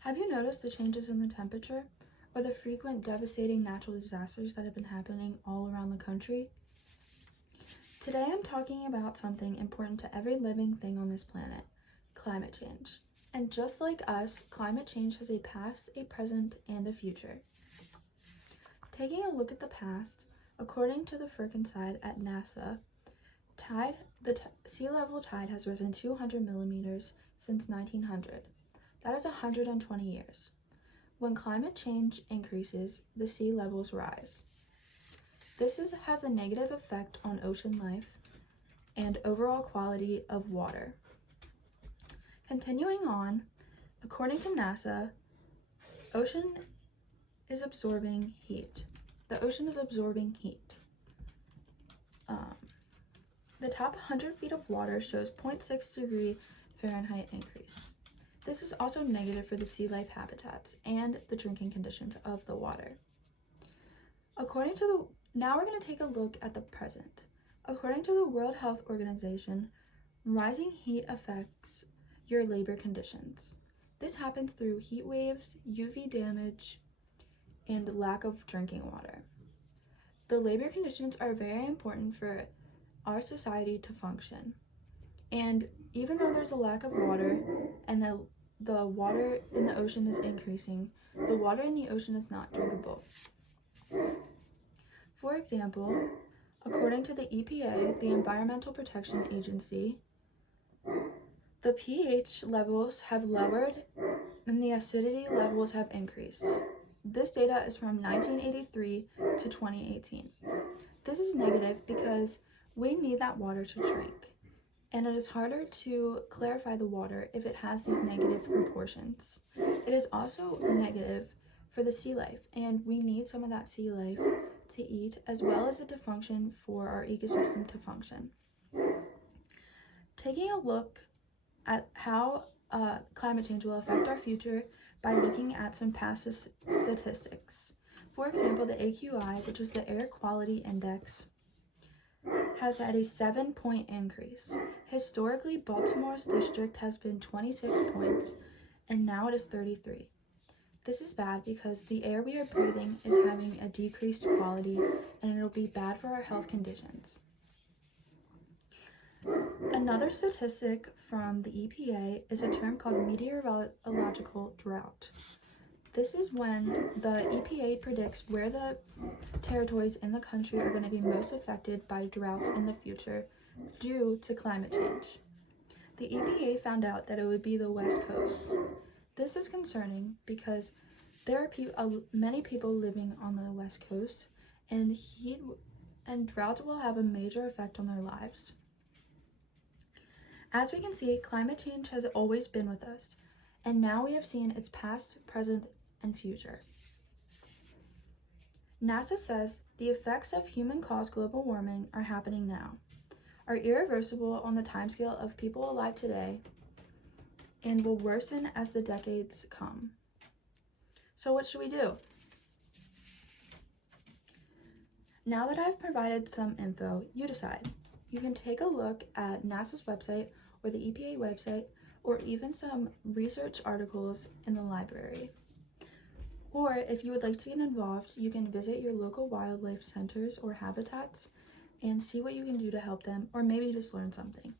Have you noticed the changes in the temperature or the frequent devastating natural disasters that have been happening all around the country? Today I'm talking about something important to every living thing on this planet, climate change. And just like us, climate change has a past, a present, and a future. Taking a look at the past, according to the Furkanside at NASA, sea level tide has risen 200 millimeters since 1900. That is 120 years. When climate change increases, the sea levels rise. This has a negative effect on ocean life and overall quality of water. Continuing on, according to NASA, ocean is absorbing heat. The ocean is absorbing heat. The top 100 feet of water shows 0.6 degree Fahrenheit increase. This is also negative for the sea life habitats and the drinking conditions of the water. Now we're going to take a look at the present. According to the World Health Organization, rising heat affects your labor conditions. This happens through heat waves, UV damage, and lack of drinking water. The labor conditions are very important for our society to function. And even though there's a lack of water and the water in the ocean is increasing, the water in the ocean is not drinkable. For example, according to the EPA, the Environmental Protection Agency, the pH levels have lowered and the acidity levels have increased. This data is from 1983 to 2018. This is negative because we need that water to drink, and it is harder to clarify the water if it has these negative proportions. It is also negative for the sea life, and we need some of that sea life to eat as well as it to function for our ecosystem to function. Taking a look at how climate change will affect our future by looking at some past statistics. For example, the AQI, which is the Air Quality Index, has had a 7-point increase. Historically, Baltimore's district has been 26 points, and now it is 33. This is bad because the air we are breathing is having a decreased quality, and it'll be bad for our health conditions. Another statistic from the EPA is a term called meteorological drought. This is when the EPA predicts where the territories in the country are going to be most affected by droughts in the future due to climate change. The EPA found out that it would be the West Coast. This is concerning because there are many people living on the West Coast, and heat and drought will have a major effect on their lives. As we can see, climate change has always been with us, and now we have seen its past, present, and future. NASA says the effects of human-caused global warming are happening now, are irreversible on the timescale of people alive today, and will worsen as the decades come. So what should we do? Now that I've provided some info, you decide. You can take a look at NASA's website or the EPA website, or even some research articles in the library. Or if you would like to get involved, you can visit your local wildlife centers or habitats and see what you can do to help them, or maybe just learn something.